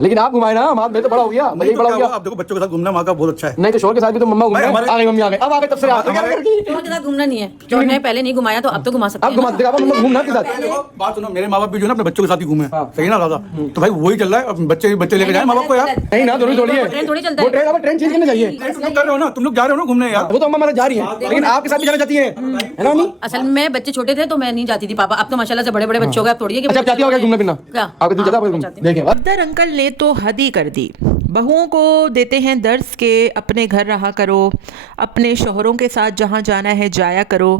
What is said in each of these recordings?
लेकिन आप घुमाए ना, मैं तो बड़ा हो गया, मैं नहीं तो बड़ा क्या हो गया। हुआ? आप देखो बच्चों के साथ घूमना वहाँ का बहुत अच्छा है। नहीं तो शोर के साथ भी तो मम्मा घूम भाई, आ गई, मम्मी आ गई, अब आ गए, तब से आप शोर के साथ घूमना नहीं है। शोर ने पहले नहीं घुमाया तो अब तो घुमा सकते अब हैं घुमा ना। देगा मम्मा घूमना के साथ। देखो बात सुनो, मेरे माँ बाप भी जो है ना अपने बच्चों के साथ ही घूमे, हाँ। सही ना दादा? तो भाई वही चल रहा है, अब बच्चे लेके जाए माँ बाप को यार। नहीं ना, दोनों थोड़ी है, ट्रेन थोड़ी चलता वो है। ट्रेन, अब ट्रेन चेंज करना चाहिए। तुम लोग कर रहे हो ना, तुम लोग जा रहे हो ना घूमने यार। वो तो मम्मा जा रही है, लेकिन आपके साथ भी जाना चाहती है, है ना मम्मी? असल में बच्चे छोटे थे तो मैं नहीं जाती थी पापा, अब तो माशाल्लाह से बड़े बड़े बच्चे हो गए, अब थोड़ी है कि अच्छा, आप चाहती हो क्या घूमना फिरना? क्या? आपके दिल चाहता है चाहती हूँ। देखें सफदर अंकल ने तो हद ही कर दी। बहुओं को देते हैं दर्स के अपने घर रहा करो, अपने शोहरों के साथ जहाँ जाना है जाया करो,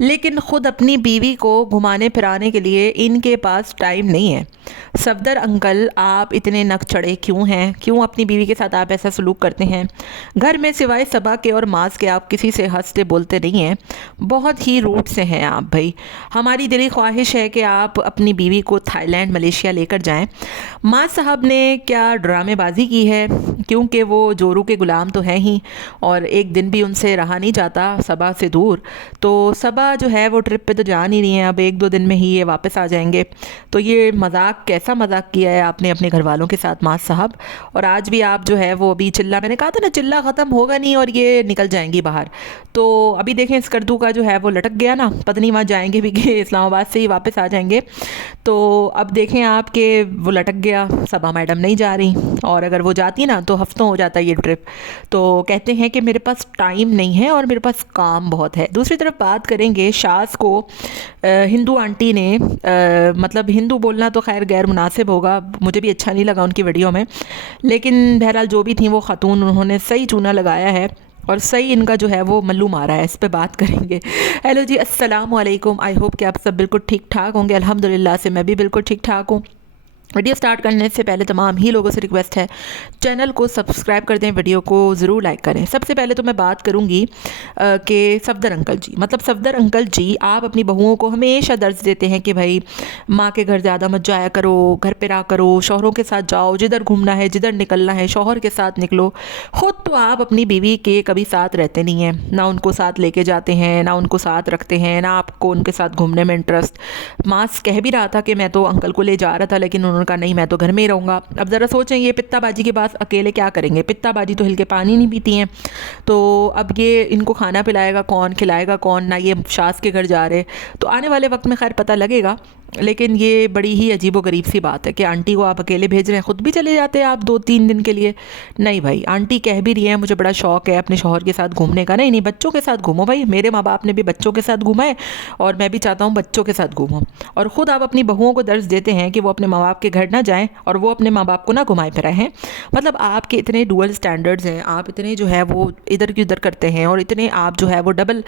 लेकिन ख़ुद अपनी बीवी को घुमाने फिराने के लिए इनके पास टाइम नहीं है। सफदर अंकल, आप इतने नक चढ़े क्यों हैं? क्यों अपनी बीवी के साथ आप ऐसा सलूक करते हैं? घर में सिवाय सबा के और मास के आप किसी से हंसते बोलते नहीं हैं। बहुत ही रूट से हैं आप भाई। हमारी दिली ख्वाहिश है कि आप अपनी बीवी को थाईलैंड मलेशिया लेकर जाएं। माँ साहब ने क्या ड्रामेबाजी की है, क्योंकि वो जोरू के ग़ुलाम तो हैं ही, और एक दिन भी उनसे रहा नहीं जाता सबा से दूर। तो सबा जो है वो ट्रिप पे तो जा नहीं रही हैं, अब 1-2 दिन में ही ये वापस आ जाएंगे। तो ये मजाक, कैसा मजाक किया है आपने अपने घर वालों के साथ माँ साहब? और आज भी आप जो है वो अभी चिल्ला, मैंने कहा था ना चिल्ला ख़त्म होगा नहीं और ये निकल जाएंगी बाहर। तो अभी देखें इस करतू का जो है वो लटक गया ना, पता नहीं वहाँ जाएंगे भी कि इस्लामाबाद से ही वापस आ जाएंगे। तो अब देखें आप कि वो लटक गया, सबा मैडम नहीं जा रही, और अगर वो जाती ना तो हफ्तों हो जाता ये ट्रिप। तो कहते हैं कि मेरे पास टाइम नहीं है और मेरे पास काम बहुत है। दूसरी तरफ बात करेंगे, शास को हिंदू आंटी ने मतलब हिंदू बोलना तो खैर गैर मुनासिब होगा, मुझे भी अच्छा नहीं लगा उनकी वीडियो में, लेकिन बहरहाल जो भी थी वो ख़ातून, उन्होंने सही चूना लगाया है और सही इनका जो है वो मल्लू मारा है। इस पे बात करेंगे। हेलो जी, अस्सलाम वालेकुम। आई होप कि आप सब बिल्कुल ठीक ठाक होंगे। अल्हम्दुलिल्लाह से मैं भी बिल्कुल ठीक ठाक हूँ। वीडियो स्टार्ट करने से पहले तमाम ही लोगों से रिक्वेस्ट है, चैनल को सब्सक्राइब कर दें, वीडियो को ज़रूर लाइक करें। सबसे पहले तो मैं बात करूंगी कि सफदर अंकल जी, मतलब सफदर अंकल जी, आप अपनी बहुओं को हमेशा दर्ज देते हैं कि भाई माँ के घर ज़्यादा मत जाया करो, घर पे रहा करो, शौहरों के साथ जाओ, जिधर घूमना है जिधर निकलना है शौहर के साथ निकलो। ख़ुद तो आप अपनी बीवी के कभी साथ रहते नहीं हैं, ना उनको साथ लेके जाते हैं, ना उनको साथ रखते हैं, ना आपको उनके साथ घूमने में इंटरेस्ट। मास कह भी रहा था कि मैं तो अंकल को ले जा रहा था, लेकिन उन्होंने कहा नहीं मैं तो घर में ही रहूँगा। अब ज़रा सोचें, ये पित्ताबाजी के बाद अकेले क्या करेंगे? पित्ताबाजी तो हिल के पानी नहीं पीती हैं। तो अब ये इनको खाना पिलाएगा कौन, खिलाएगा कौन? ना ये सास के घर जा रहे, तो आने वाले वक्त में खैर पता लगेगा। लेकिन ये बड़ी ही अजीबोगरीब सी बात है कि आंटी को आप अकेले भेज रहे हैं, ख़ुद भी चले जाते हैं आप 2-3 दिन के लिए। नहीं भाई, आंटी कह भी रही है मुझे बड़ा शौक़ है अपने शौहर के साथ घूमने का। नहीं नहीं, बच्चों के साथ घूमो भाई। मेरे माँ बाप ने भी बच्चों के साथ घूमा है और मैं भी चाहता हूँ बच्चों के साथ घूमो। और ख़ुद आप अपनी बहुओं को दर्ज देते हैं कि वो अपने माँ बाप के घर ना जाएँ और वो अपने माँ बाप को ना घुमाए फिराएँ हैं। मतलब आपके इतने डुअल स्टैंडर्ड्स हैं, आप इतने जो है वो इधर की उधर करते हैं, और इतने आप जो है वो डबल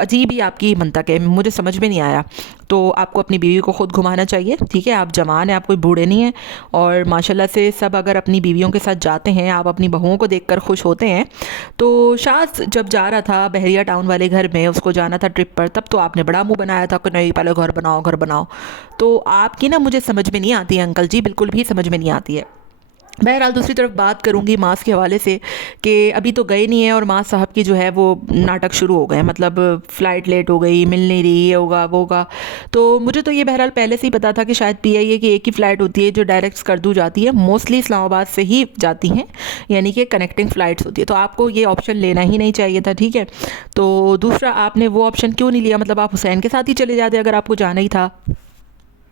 अजीब ही आपकी मंतक है, मुझे समझ में नहीं आया। तो आपको अपनी बीवी को खुद घुमाना चाहिए, ठीक है? आप जवान हैं, आप कोई बूढ़े नहीं हैं, और माशाल्लाह से सब अगर अपनी बीवियों के साथ जाते हैं, आप अपनी बहुओं को देखकर खुश होते हैं। तो शास जब जा रहा था बहरिया टाउन वाले घर में, उसको जाना था ट्रिप पर, तब तो आपने बड़ा मुंह बनाया था कि नहीं पहले घर बनाओ घर बनाओ। तो आपकी ना मुझे समझ में नहीं आती है अंकल जी, बिल्कुल भी समझ में नहीं आती है। बहरहाल दूसरी तरफ बात करूंगी मास के हवाले से कि अभी तो गए नहीं है और मास साहब की जो है वो नाटक शुरू हो गए, मतलब फ़्लाइट लेट हो गई, मिल नहीं रही, ये होगा वो होगा। तो मुझे तो ये बहरहाल पहले से ही पता था कि शायद पीआईए की एक ही फ़्लाइट होती है जो डायरेक्ट स्कर्दू जाती है, मोस्टली इस्लामाबाद से ही जाती हैं, यानी कि कनेक्टिंग फ़्लाइट्स होती है। तो आपको ये ऑप्शन लेना ही नहीं चाहिए था, ठीक है? तो दूसरा आपने वो ऑप्शन क्यों नहीं लिया? मतलब आप हुसैन के साथ ही चले जाते अगर आपको जाना ही था।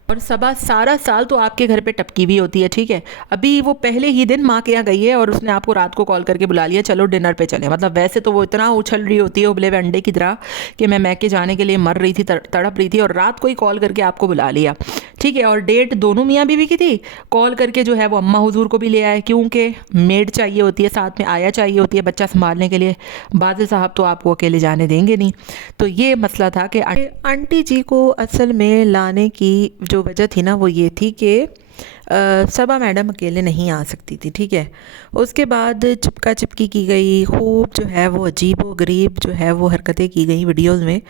और सबा सारा साल तो आपके घर पे टपकी भी होती है, ठीक है? अभी वो पहले ही दिन माँ के यहाँ गई है और उसने आपको रात को कॉल करके बुला लिया, चलो डिनर पे चले। मतलब वैसे तो वो इतना उछल रही होती है उबले हुए अंडे की तरह कि मैं मैके जाने के लिए मर रही थी, तड़प रही थी, और रात को ही कॉल करके आपको बुला लिया, ठीक है? और डेट दोनों मियाँ बीवी की थी। कॉल करके जो है वो अम्मा हुजूर को भी ले आए, क्योंकि मेड चाहिए होती है, साथ में आया चाहिए होती है बच्चा संभालने के लिए। बादल साहब तो आपको अकेले जाने देंगे नहीं। तो ये मसला था कि आंटी जी को असल में लाने की जो वजह थी ना वो ये थी कि सबा मैडम अकेले नहीं आ सकती थी, ठीक है? उसके बाद चिपका चिपकी की गई, खूब जो है वो अजीब व गरीब जो है वो हरकतें की गई वीडियोज़ में,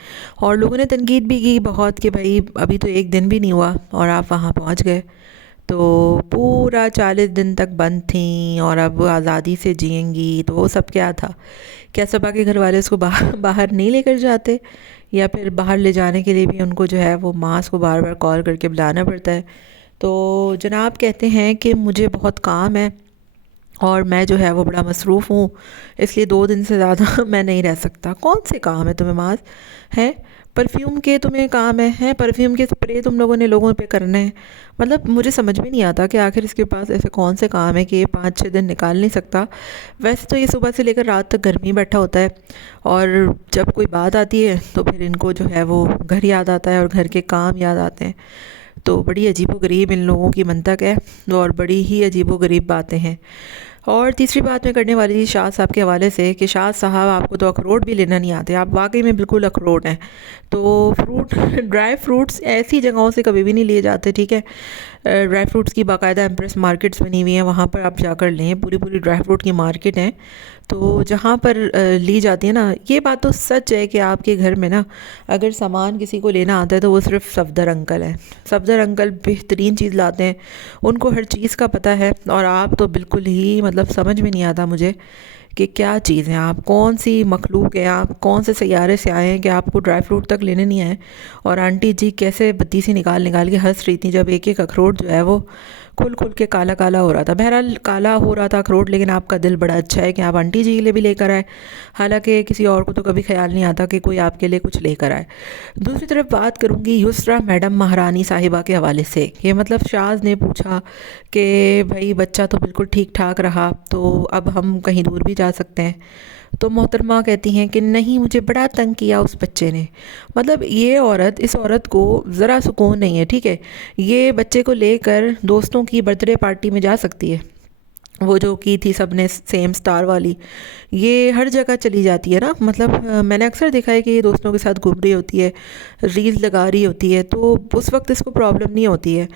और लोगों ने तनकीद भी की बहुत कि भाई अभी तो एक दिन भी नहीं हुआ और आप वहाँ पहुँच गए। तो पूरा 40 दिन तक बंद थी और अब आज़ादी से जिएंगी, तो वो सब क्या था? क्या सबा के घर वाले उसको बाहर नहीं लेकर जाते, या फिर बाहर ले जाने के लिए भी उनको जो है वो मास को बार बार कॉल करके बुलाना पड़ता है? तो जनाब कहते हैं कि मुझे बहुत काम है और मैं जो है वो बड़ा मसरूफ़ हूँ, इसलिए 2 दिन से ज़्यादा मैं नहीं रह सकता। कौन से काम है तुम्हें माज है? परफ्यूम के तुम्हें काम है परफ्यूम के स्प्रे तुम लोगों ने लोगों पे करने हैं। मतलब मुझे समझ में नहीं आता कि आखिर इसके पास ऐसे कौन से काम है कि ये 5-6 दिन निकाल नहीं सकता। वैसे तो ये सुबह से लेकर रात तक घर में ही बैठा होता है, और जब कोई बात आती है तो फिर इनको जो है वो घर याद आता है और घर के काम याद आते हैं। तो बड़ी अजीबोगरीब इन लोगों की मंतक है और बड़ी ही अजीबोगरीब बातें हैं। और तीसरी बात मैं करने वाली थी शाह साहब के हवाले से कि शाह साहब आपको तो अखरोट भी लेना नहीं आते, आप वाकई में बिल्कुल अखरोट हैं। तो फ्रूट ड्राई फ्रूट्स ऐसी जगहों से कभी भी नहीं लिए जाते, ठीक है। ड्राई फ्रूट्स की बाकायदा एम्प्रेस मार्केट्स बनी हुई हैं, वहाँ पर आप जाकर लें, पूरी पूरी ड्राई फ्रूट की मार्केट है। तो जहाँ पर ली जाती है ना, ये बात तो सच है कि आपके घर में ना अगर सामान किसी को लेना आता है तो वो सिर्फ सफदर अंकल हैं। सफदर अंकल बेहतरीन चीज़ लाते हैं, उनको हर चीज़ का पता है, और आप तो बिल्कुल ही मतलब समझ में नहीं आता मुझे कि क्या चीज़ है, आप कौन सी मखलूक है, आप कौन से सैयारे से आए हैं कि आपको ड्राई फ्रूट तक लेने नहीं आए। और आंटी जी कैसे बत्तीसी निकाल निकाल के हंस रही थी जब एक एक अखरोट जो है वो खुल खुल के काला काला हो रहा था। बहरहाल काला हो रहा था अखरोट, लेकिन आपका दिल बड़ा अच्छा है कि आप आंटी जी के लिए भी लेकर आए, हालांकि किसी और को तो कभी ख्याल नहीं आता कि कोई आपके लिए कुछ लेकर आए। दूसरी तरफ बात करूंगी युसरा मैडम महारानी साहिबा के हवाले से कि मतलब शाज ने पूछा कि भाई बच्चा तो बिल्कुल ठीक ठाक रहा, तो अब हम कहीं दूर भी जा सकते हैं। तो मोहतरमा कहती हैं कि नहीं, मुझे बड़ा तंग किया उस बच्चे ने। मतलब ये औरत, इस औरत को ज़रा सुकून नहीं है, ठीक है। ये बच्चे को लेकर दोस्तों की बर्थडे पार्टी में जा सकती है, वो जो की थी सबने सेम स्टार वाली, ये हर जगह चली जाती है ना। मतलब मैंने अक्सर देखा है कि ये दोस्तों के साथ घूम रही होती है, रील्स लगा रही होती है, तो उस वक्त इसको प्रॉब्लम नहीं होती है।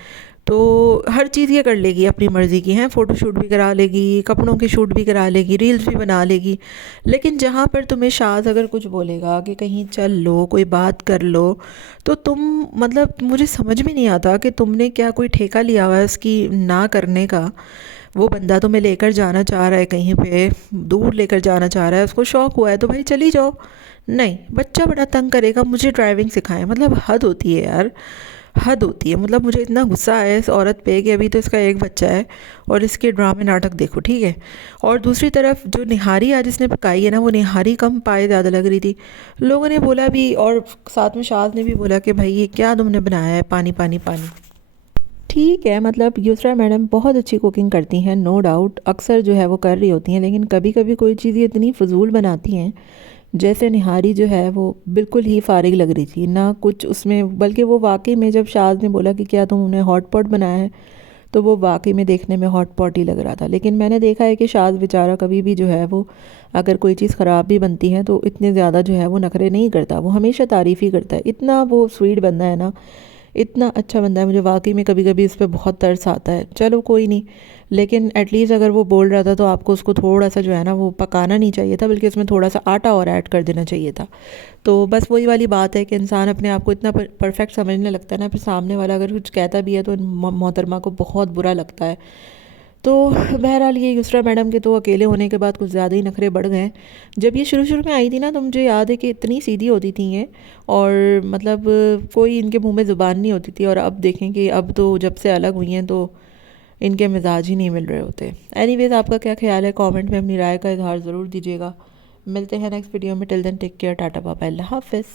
तो हर चीज़ ये कर लेगी अपनी मर्ज़ी की, हैं, फ़ोटो शूट भी करा लेगी, कपड़ों के शूट भी करा लेगी, रील्स भी बना लेगी। लेकिन जहाँ पर तुम्हें शाज़ अगर कुछ बोलेगा कि कहीं चल लो, कोई बात कर लो, तो तुम मतलब मुझे समझ में नहीं आता कि तुमने क्या कोई ठेका लिया हुआ है उसकी ना करने का। वो बंदा तुम्हें लेकर जाना चाह रहा है, कहीं पे दूर लेकर जाना चाह रहा है, उसको शौक़ हुआ है तो भाई चली जाओ। नहीं, बच्चा बड़ा तंग करेगा, मुझे ड्राइविंग सिखाएं, मतलब हद होती है यार, हद होती है। मतलब मुझे इतना गुस्सा आया इस औरत पे कि अभी तो इसका एक बच्चा है और इसके ड्रामे नाटक देखो, ठीक है। और दूसरी तरफ जो निहारी आज इसने पकाई है ना, वो निहारी कम पाए ज़्यादा लग रही थी। लोगों ने बोला भी, और साथ में शाज ने भी बोला कि भाई ये क्या तुमने बनाया है, पानी पानी पानी। ठीक है, मतलब युसरा मैडम बहुत अच्छी कुकिंग करती हैं, नो डाउट, अक्सर जो है वो कर रही होती हैं, लेकिन कभी कभी कोई चीज़ ये इतनी फजूल बनाती हैं। जैसे निहारी जो है वो बिल्कुल ही फारिग लग रही थी ना कुछ उसमें, बल्कि वो वाकई में जब शाज ने बोला कि क्या तुमने हॉट पॉट बनाया है, तो वो वाकई में देखने में हॉट पॉट ही लग रहा था। लेकिन मैंने देखा है कि शाज बेचारा कभी भी जो है वो अगर कोई चीज़ ख़राब भी बनती है तो इतने ज़्यादा जो है वो नखरे नहीं करता, वो हमेशा तारीफ़ ही करता है। इतना वो स्वीट बंदा है ना, इतना अच्छा बंदा है, मुझे वाकई में कभी कभी इस पर बहुत तरस आता है। चलो कोई नहीं, लेकिन एटलीस्ट अगर वो बोल रहा था तो आपको उसको थोड़ा सा जो है ना वो पकाना नहीं चाहिए था, बल्कि उसमें थोड़ा सा आटा और ऐड कर देना चाहिए था। तो बस वही वाली बात है कि इंसान अपने आप को इतना परफेक्ट समझने लगता है ना, फिर सामने वाला अगर कुछ कहता भी है तो मोहतरमा को बहुत बुरा लगता है। तो बहरहाल ये युसरा मैडम के तो अकेले होने के बाद कुछ ज़्यादा ही नखरे बढ़ गए। जब ये शुरू शुरू में आई थी ना, तो मुझे याद है कि इतनी सीधी होती थी ये, और मतलब कोई इनके मुंह में ज़ुबान नहीं होती थी। और अब देखें कि अब तो जब से अलग हुई हैं तो इनके मिजाज ही नहीं मिल रहे होते। एनीवेज़, आपका क्या ख्याल है, कमेंट में अपनी राय का इजहार ज़रूर दीजिएगा। मिलते हैं नेक्स्ट वीडियो में। Till then take care, tata bye bye, अल्लाह हाफ़िज़।